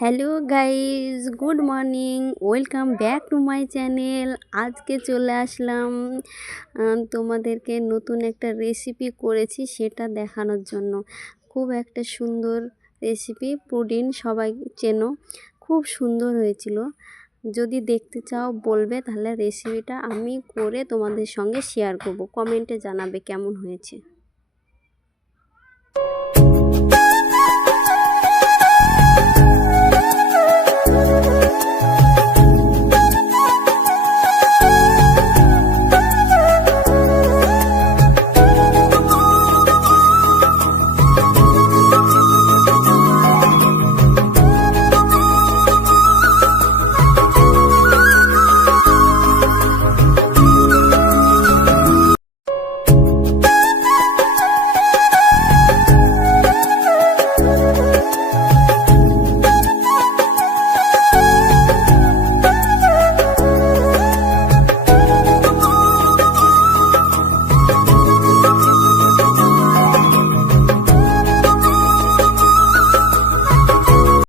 Hello guys, good morning, welcome back to my channel. আজকে চলে আসলাম তোমাদেরকে নতুন একটা রেসিপি করেছি সেটা দেখানোর জন্য। খুব একটা সুন্দর রেসিপি, পুডিং সবাই চেনো, খুব সুন্দর হয়েছিল। যদি দেখতে চাও বলবে, তাহলে রেসিপিটা আমি করে তোমাদের সঙ্গে শেয়ার করব, কমেন্টে জানাবে কেমন হয়েছে।